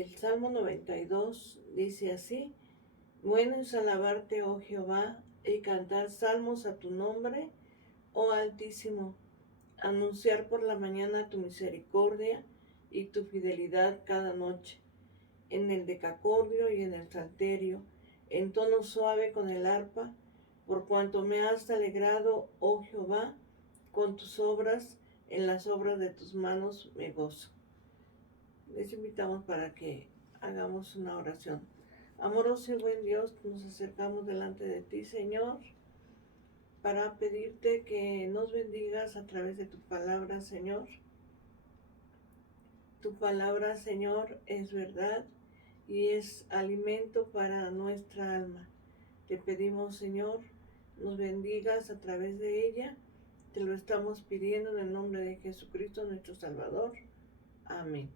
El Salmo 92 dice así: bueno es alabarte, oh Jehová, y cantar salmos a tu nombre, oh Altísimo, anunciar por la mañana tu misericordia y tu fidelidad cada noche, en el decacordio y en el salterio, en tono suave con el arpa, por cuanto me has alegrado, oh Jehová, con tus obras, en las obras de tus manos me gozo. Les invitamos para que hagamos una oración. Amoroso y buen Dios, nos acercamos delante de ti, Señor, para pedirte que nos bendigas a través de tu palabra, Señor. Tu palabra, Señor, es verdad y es alimento para nuestra alma. Te pedimos, Señor, nos bendigas a través de ella. Te lo estamos pidiendo en el nombre de Jesucristo, nuestro Salvador. Amén.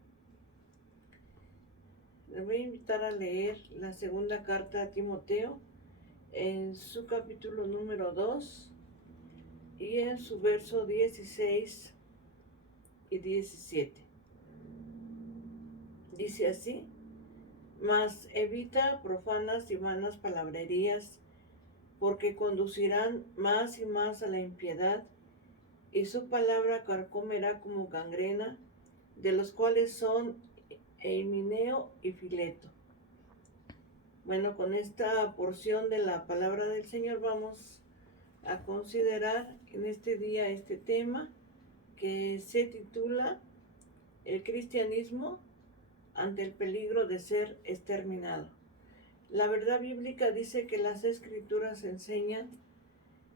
Les voy a invitar a leer la segunda carta a Timoteo en su capítulo número 2 y en su verso 16 y 17. Dice así: mas evita profanas y vanas palabrerías, porque conducirán más y más a la impiedad, y su palabra carcomerá como gangrena, de los cuales son Himeneo y Fileto. Bueno, con esta porción de la palabra del Señor vamos a considerar en este día este tema que se titula El cristianismo ante el peligro de ser exterminado. La verdad bíblica dice que las escrituras enseñan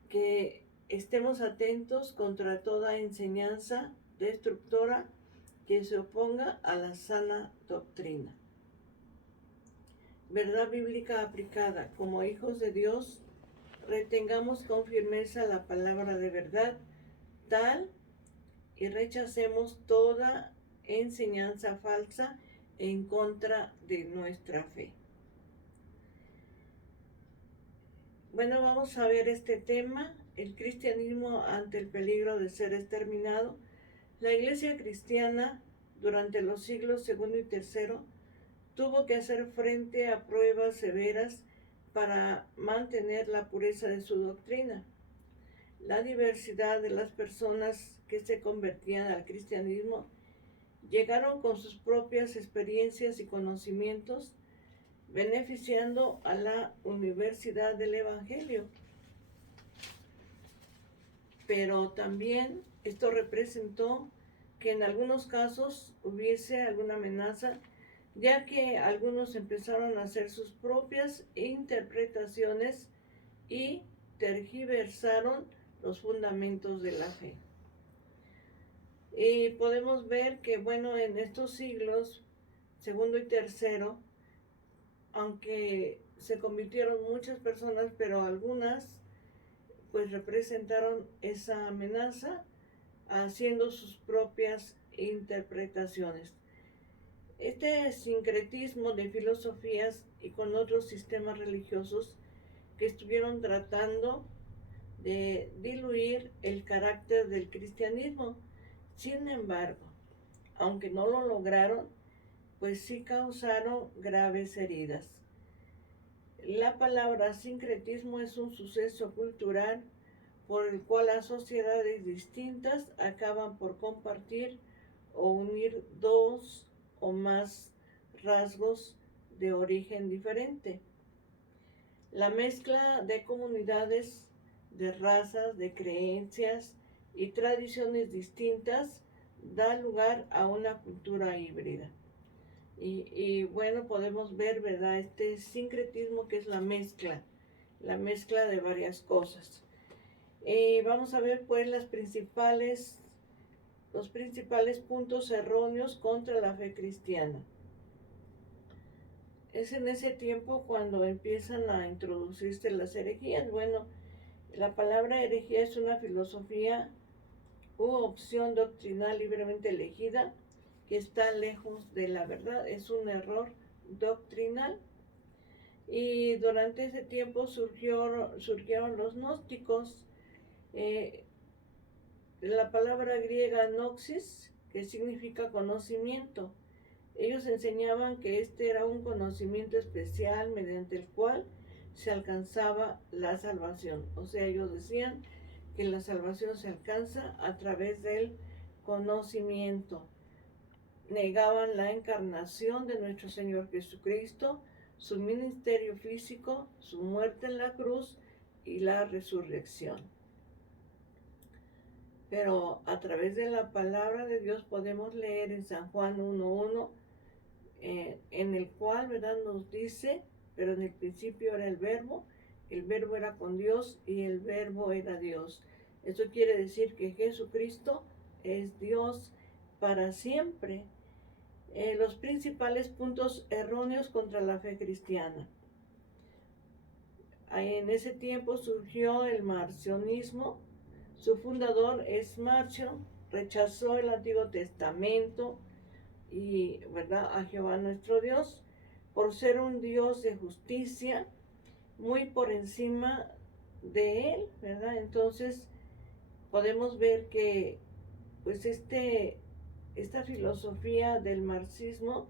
que estemos atentos contra toda enseñanza destructora que se oponga a la sana doctrina. Verdad bíblica aplicada. Como hijos de Dios, retengamos con firmeza la palabra de verdad tal y rechacemos toda enseñanza falsa en contra de nuestra fe. Bueno, vamos a ver este tema, el cristianismo ante el peligro de ser exterminado. La iglesia cristiana durante los siglos segundo y tercero tuvo que hacer frente a pruebas severas para mantener la pureza de su doctrina. La diversidad de las personas que se convertían al cristianismo llegaron con sus propias experiencias y conocimientos, beneficiando a la universidad del Evangelio. Pero también esto representó que en algunos casos hubiese alguna amenaza, ya que algunos empezaron a hacer sus propias interpretaciones y tergiversaron los fundamentos de la fe. Y podemos ver que, bueno, en estos siglos, segundo y tercero, aunque se convirtieron muchas personas, pero algunas pues representaron esa amenaza haciendo sus propias interpretaciones. Este sincretismo de filosofías y con otros sistemas religiosos que estuvieron tratando de diluir el carácter del cristianismo. Sin embargo, aunque no lo lograron, pues sí causaron graves heridas. La palabra sincretismo es un suceso cultural por el cual las sociedades distintas acaban por compartir o unir dos o más rasgos de origen diferente. La mezcla de comunidades, de razas, de creencias y tradiciones distintas da lugar a una cultura híbrida. Y bueno, podemos ver, ¿verdad?, este sincretismo que es la mezcla de varias cosas. Vamos a ver pues los principales puntos erróneos contra la fe cristiana. Es en ese tiempo cuando empiezan a introducirse las herejías. Bueno, la palabra herejía es una filosofía u opción doctrinal libremente elegida que está lejos de la verdad, es un error doctrinal. Y durante ese tiempo surgieron los gnósticos. La palabra griega noxis, que significa conocimiento, Ellos enseñaban que este era un conocimiento especial mediante el cual se alcanzaba la salvación. O sea, ellos decían que la salvación se alcanza a través del conocimiento. Negaban la encarnación de nuestro Señor Jesucristo, su ministerio físico, su muerte en la cruz y la resurrección. Pero a través de la palabra de Dios podemos leer en San Juan 1:1, en el cual, ¿verdad?, nos dice, pero en el principio era el verbo era con Dios y el verbo era Dios. Esto quiere decir que Jesucristo es Dios para siempre. Los principales puntos erróneos contra la fe cristiana. En ese tiempo surgió el marcionismo. Su fundador es Marcio, rechazó el Antiguo Testamento y, ¿verdad?, a Jehová nuestro Dios por ser un Dios de justicia, muy por encima de él, ¿verdad? Entonces podemos ver que pues esta filosofía del marxismo,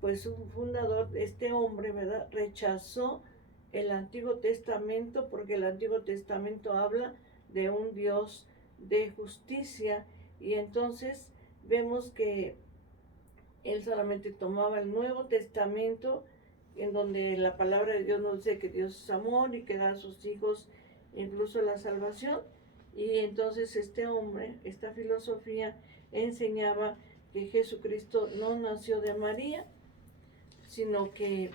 pues su fundador, este hombre, ¿verdad?, rechazó el Antiguo Testamento porque el Antiguo Testamento habla de un Dios de justicia, y entonces vemos que él solamente tomaba el Nuevo Testamento, en donde la palabra de Dios nos dice que Dios es amor y que da a sus hijos incluso la salvación. Y entonces este hombre, esta filosofía, enseñaba que Jesucristo no nació de María, sino que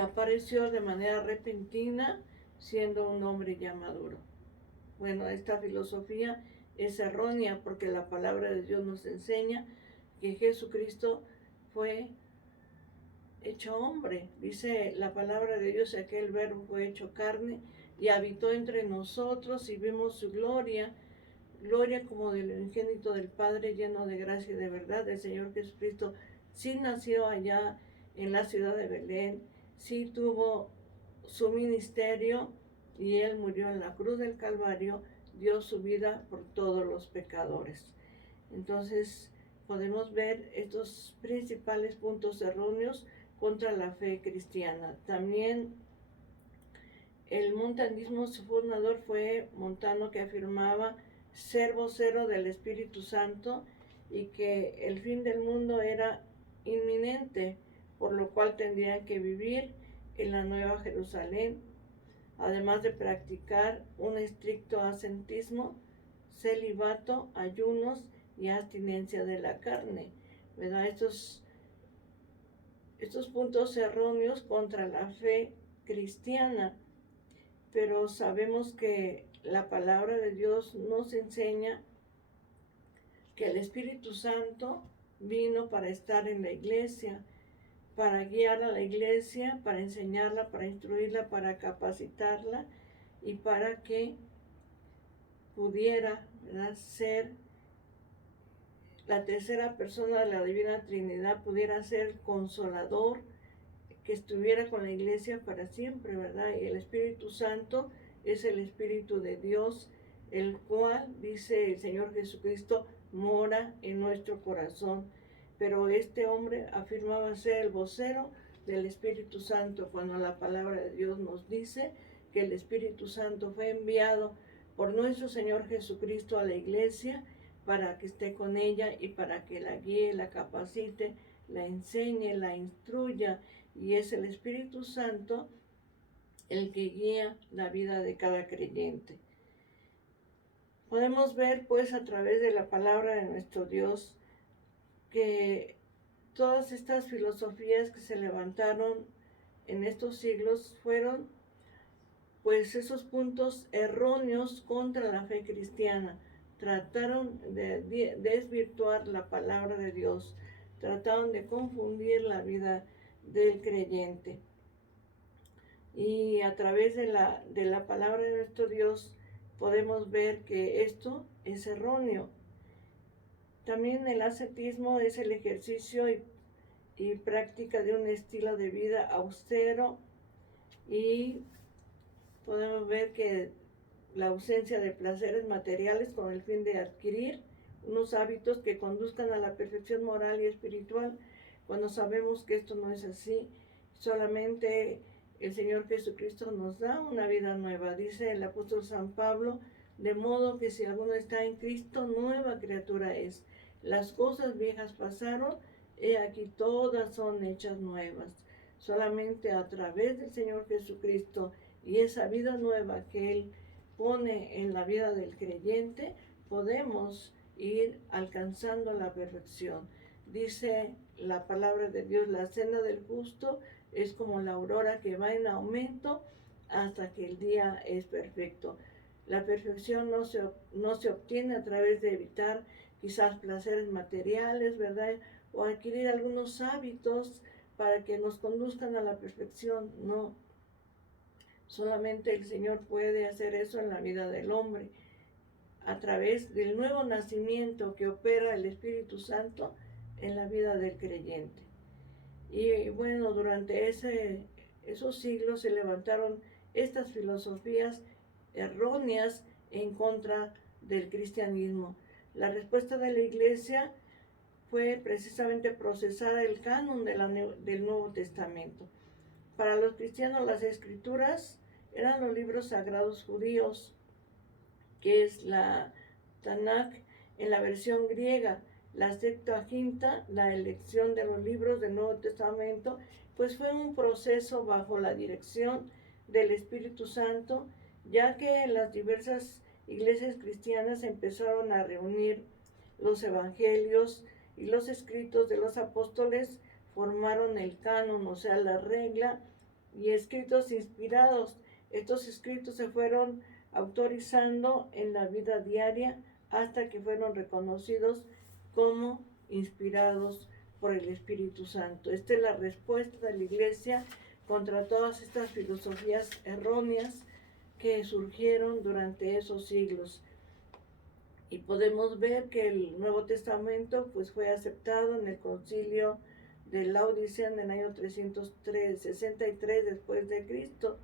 apareció de manera repentina siendo un hombre ya maduro. Bueno, esta filosofía es errónea porque la palabra de Dios nos enseña que Jesucristo fue hecho hombre. Dice la palabra de Dios que el verbo fue hecho carne y habitó entre nosotros y vimos su gloria, gloria como del unigénito del Padre, lleno de gracia y de verdad. El Señor Jesucristo sí nació allá en la ciudad de Belén, sí tuvo su ministerio y él murió en la cruz del Calvario, dio su vida por todos los pecadores. Entonces podemos ver estos principales puntos erróneos contra la fe cristiana. También el montanismo, su fundador fue Montano, que afirmaba ser vocero del Espíritu Santo y que el fin del mundo era inminente, por lo cual tendrían que vivir en la Nueva Jerusalén, además de practicar un estricto ascetismo, celibato, ayunos y abstinencia de la carne, ¿verdad? Estos puntos erróneos contra la fe cristiana, pero sabemos que la palabra de Dios nos enseña que el Espíritu Santo vino para estar en la iglesia, para guiar a la iglesia, para enseñarla, para instruirla, para capacitarla y para que pudiera, ¿verdad?, ser la tercera persona de la Divina Trinidad, pudiera ser consolador, que estuviera con la iglesia para siempre, ¿verdad? Y el Espíritu Santo es el Espíritu de Dios, el cual, dice el Señor Jesucristo, mora en nuestro corazón. Pero este hombre afirmaba ser el vocero del Espíritu Santo, cuando la palabra de Dios nos dice que el Espíritu Santo fue enviado por nuestro Señor Jesucristo a la iglesia para que esté con ella y para que la guíe, la capacite, la enseñe, la instruya, y es el Espíritu Santo el que guía la vida de cada creyente. Podemos ver pues a través de la palabra de nuestro Dios que todas estas filosofías que se levantaron en estos siglos fueron pues esos puntos erróneos contra la fe cristiana. Trataron de desvirtuar la palabra de Dios, trataron de confundir la vida del creyente. Y a través de la palabra de nuestro Dios podemos ver que esto es erróneo. También el ascetismo es el ejercicio y práctica de un estilo de vida austero, y podemos ver que la ausencia de placeres materiales con el fin de adquirir unos hábitos que conduzcan a la perfección moral y espiritual, cuando sabemos que esto no es así. Solamente el Señor Jesucristo nos da una vida nueva. Dice el apóstol San Pablo, de modo que si alguno está en Cristo, nueva criatura es. Las cosas viejas pasaron, he aquí todas son hechas nuevas. Solamente a través del Señor Jesucristo y esa vida nueva que Él pone en la vida del creyente, podemos ir alcanzando la perfección. Dice la palabra de Dios, la senda del justo es como la aurora que va en aumento hasta que el día es perfecto. La perfección no se obtiene a través de evitar quizás placeres materiales, ¿verdad? O adquirir algunos hábitos para que nos conduzcan a la perfección. No, solamente el Señor puede hacer eso en la vida del hombre, a través del nuevo nacimiento que opera el Espíritu Santo en la vida del creyente. Y bueno, durante esos siglos se levantaron estas filosofías erróneas en contra del cristianismo. La respuesta de la Iglesia fue precisamente procesar el canon del Nuevo Testamento. Para los cristianos las Escrituras eran los libros sagrados judíos, que es la Tanakh en la versión griega, la Septuaginta, la elección de los libros del Nuevo Testamento, pues fue un proceso bajo la dirección del Espíritu Santo, ya que en las diversas iglesias cristianas empezaron a reunir los evangelios y los escritos de los apóstoles, formaron el canon, o sea, la regla, y escritos inspirados. Estos escritos se fueron autorizando en la vida diaria hasta que fueron reconocidos como inspirados por el Espíritu Santo. Esta es la respuesta de la Iglesia contra todas estas filosofías erróneas que surgieron durante esos siglos. Y podemos ver que el Nuevo Testamento pues fue aceptado en el concilio de Laodicea en el año 363 después de Cristo.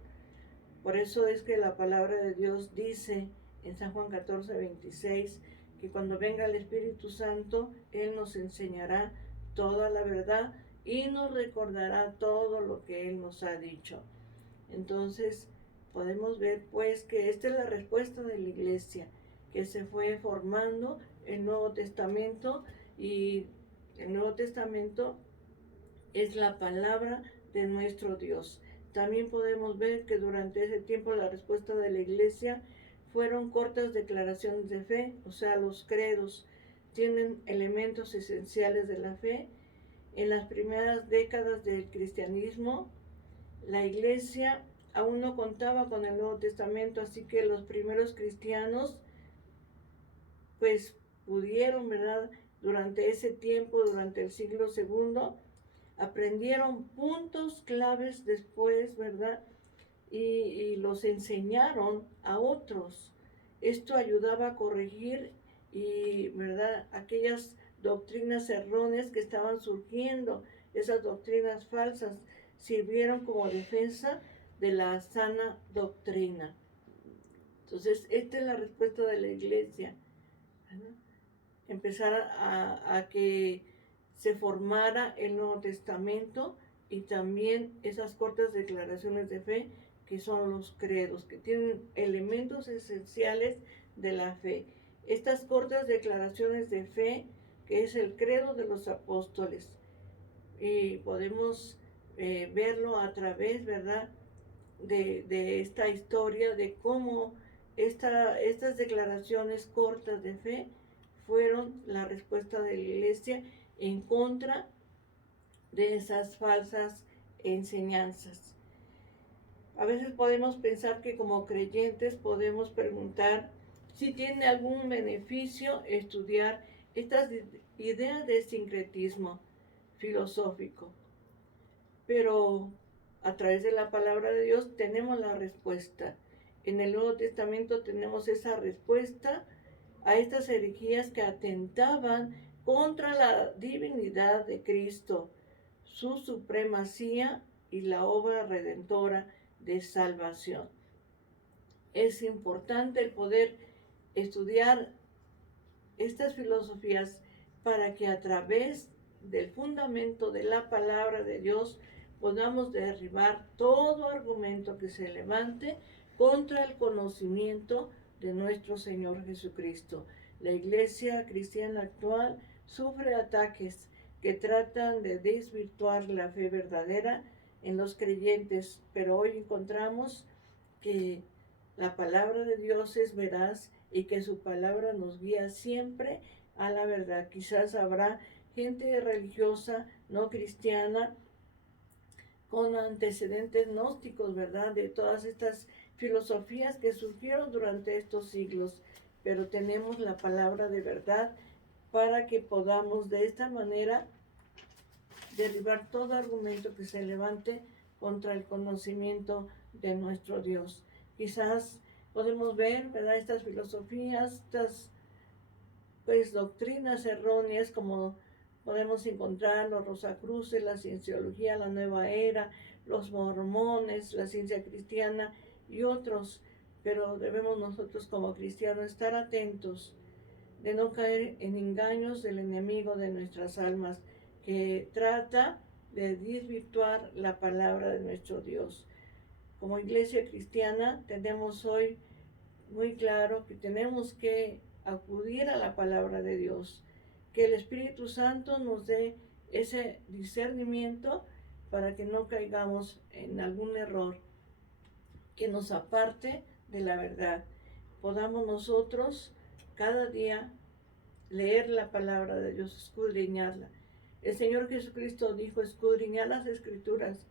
Por eso es que la palabra de Dios dice en San Juan 14:26 que cuando venga el Espíritu Santo, Él nos enseñará toda la verdad y nos recordará todo lo que Él nos ha dicho. Entonces, podemos ver pues que esta es la respuesta de la Iglesia, que se fue formando el Nuevo Testamento, y el Nuevo Testamento es la palabra de nuestro Dios. También podemos ver que durante ese tiempo la respuesta de la Iglesia fueron cortas declaraciones de fe, o sea, los credos tienen elementos esenciales de la fe. En las primeras décadas del cristianismo, la Iglesia aún no contaba con el Nuevo Testamento, así que los primeros cristianos pues pudieron, ¿verdad? Durante ese tiempo, durante el siglo II, aprendieron puntos claves después, ¿verdad? Y los enseñaron a otros. Esto ayudaba a corregir y, ¿verdad?, aquellas doctrinas erróneas que estaban surgiendo. Esas doctrinas falsas sirvieron como defensa de la sana doctrina. Entonces, esta es la respuesta de la Iglesia, ¿verdad? Empezar a que se formara el Nuevo Testamento, y también esas cortas declaraciones de fe que son los credos, que tienen elementos esenciales de la fe. Estas cortas declaraciones de fe, que es el credo de los apóstoles, y podemos verlo a través, ¿verdad?, de esta historia, de cómo estas declaraciones cortas de fe fueron la respuesta de la Iglesia en contra de esas falsas enseñanzas. A veces podemos pensar que como creyentes podemos preguntar si tiene algún beneficio estudiar estas ideas de sincretismo filosófico, pero a través de la palabra de Dios tenemos la respuesta. En el Nuevo Testamento tenemos esa respuesta a estas herejías que atentaban contra la divinidad de Cristo, su supremacía y la obra redentora de salvación. Es importante el poder estudiar estas filosofías para que a través del fundamento de la palabra de Dios podamos derribar todo argumento que se levante contra el conocimiento de nuestro Señor Jesucristo. La iglesia cristiana actual sufre ataques que tratan de desvirtuar la fe verdadera en los creyentes, pero hoy encontramos que la palabra de Dios es veraz y que su palabra nos guía siempre a la verdad. Quizás habrá gente religiosa, no cristiana, con antecedentes gnósticos, ¿verdad? De todas estas filosofías que surgieron durante estos siglos, pero tenemos la palabra de verdad para que podamos de esta manera derribar todo argumento que se levante contra el conocimiento de nuestro Dios. Quizás podemos ver, ¿verdad?, estas filosofías, estas pues doctrinas erróneas, como podemos encontrar los Rosacruces, la Cienciología, la Nueva Era, los mormones, la ciencia cristiana y otros, pero debemos nosotros como cristianos estar atentos de no caer en engaños del enemigo de nuestras almas, que trata de desvirtuar la palabra de nuestro Dios. Como iglesia cristiana tenemos hoy muy claro que tenemos que acudir a la palabra de Dios, que el Espíritu Santo nos dé ese discernimiento para que no caigamos en algún error que nos aparte de la verdad. Podamos nosotros cada día leer la palabra de Dios, escudriñarla. El Señor Jesucristo dijo: escudriñad las Escrituras,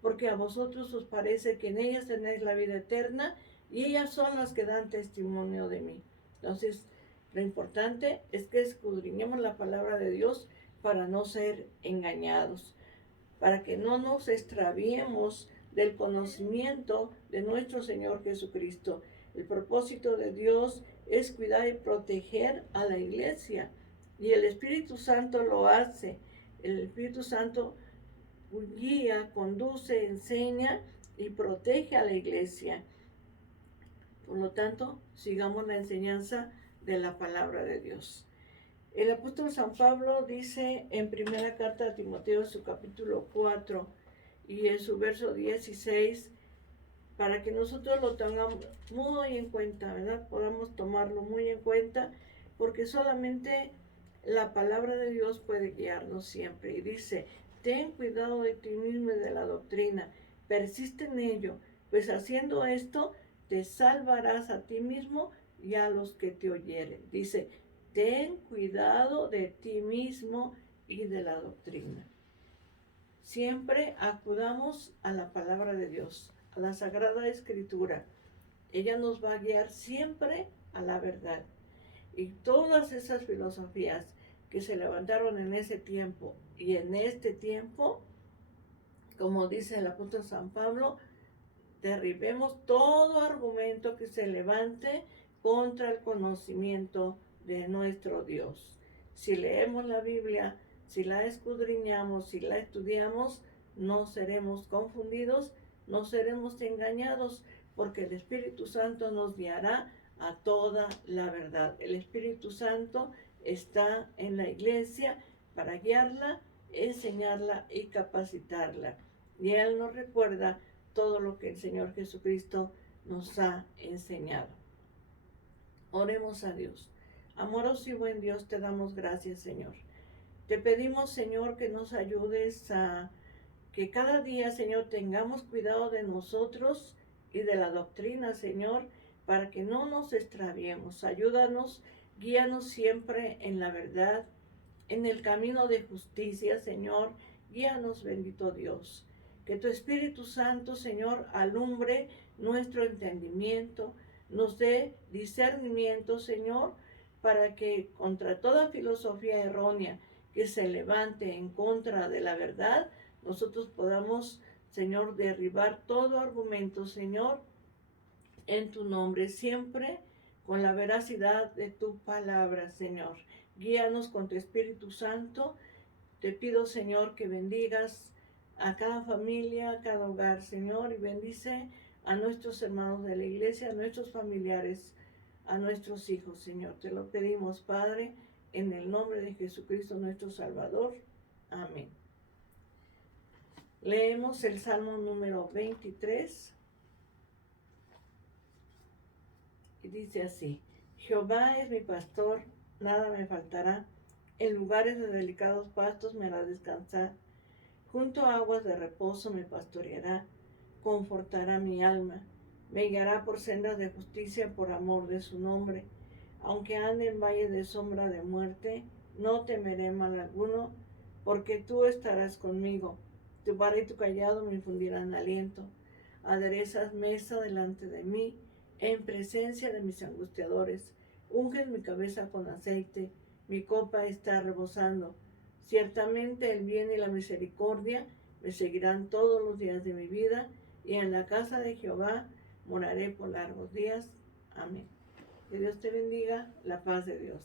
porque a vosotros os parece que en ellas tenéis la vida eterna, y ellas son las que dan testimonio de mí. Entonces, lo importante es que escudriñemos la palabra de Dios para no ser engañados, para que no nos extraviemos del conocimiento de nuestro Señor Jesucristo. El propósito de Dios es cuidar y proteger a la iglesia, y el Espíritu Santo lo hace. El Espíritu Santo guía, conduce, enseña y protege a la iglesia. Por lo tanto, sigamos la enseñanza de la palabra de Dios. El apóstol San Pablo dice en primera carta a Timoteo, su capítulo 4 y en su verso 16, para que nosotros lo tengamos muy en cuenta, ¿verdad? Podamos tomarlo muy en cuenta, porque solamente la palabra de Dios puede guiarnos siempre. Y dice: ten cuidado de ti mismo y de la doctrina, persiste en ello, pues haciendo esto te salvarás a ti mismo y a los que te oyeren. Dice: ten cuidado de ti mismo y de la doctrina. Siempre acudamos a la palabra de Dios, a la Sagrada Escritura. Ella nos va a guiar siempre a la verdad. Y todas esas filosofías que se levantaron en ese tiempo y en este tiempo, como dice el apóstol San Pablo, derribemos todo argumento que se levante contra el conocimiento de nuestro Dios. Si leemos la Biblia, si la escudriñamos, si la estudiamos, no seremos confundidos, no seremos engañados, porque el Espíritu Santo nos guiará a toda la verdad. El Espíritu Santo está en la iglesia para guiarla, enseñarla y capacitarla. Y Él nos recuerda todo lo que el Señor Jesucristo nos ha enseñado. Oremos a Dios. Amoroso y buen Dios, te damos gracias, Señor. Te pedimos, Señor, que nos ayudes a que cada día, Señor, tengamos cuidado de nosotros y de la doctrina, Señor, para que no nos extraviemos. Ayúdanos, guíanos siempre en la verdad, en el camino de justicia, Señor. Guíanos, bendito Dios. Que tu Espíritu Santo, Señor, alumbre nuestro entendimiento, nos dé discernimiento, Señor, para que contra toda filosofía errónea que se levante en contra de la verdad, nosotros podamos, Señor, derribar todo argumento, Señor, en tu nombre, siempre con la veracidad de tu palabra, Señor. Guíanos con tu Espíritu Santo. Te pido, Señor, que bendigas a cada familia, a cada hogar, Señor, y bendice a nuestros hermanos de la iglesia, a nuestros familiares, a nuestros hijos, Señor. Te lo pedimos, Padre, en el nombre de Jesucristo nuestro Salvador. Amén. Leemos el Salmo número 23 y dice así: Jehová es mi pastor, nada me faltará. En lugares de delicados pastos me hará descansar. Junto a aguas de reposo me pastoreará, confortará mi alma. Me guiará por sendas de justicia por amor de su nombre. Aunque ande en valle de sombra de muerte, no temeré mal alguno, porque tú estarás conmigo. Tu vara y tu callado me infundirán aliento. Aderezas mesa delante de mí, en presencia de mis angustiadores. Unges mi cabeza con aceite, mi copa está rebosando. Ciertamente el bien y la misericordia me seguirán todos los días de mi vida, y en la casa de Jehová moraré por largos días. Amén. Que Dios te bendiga, la paz de Dios.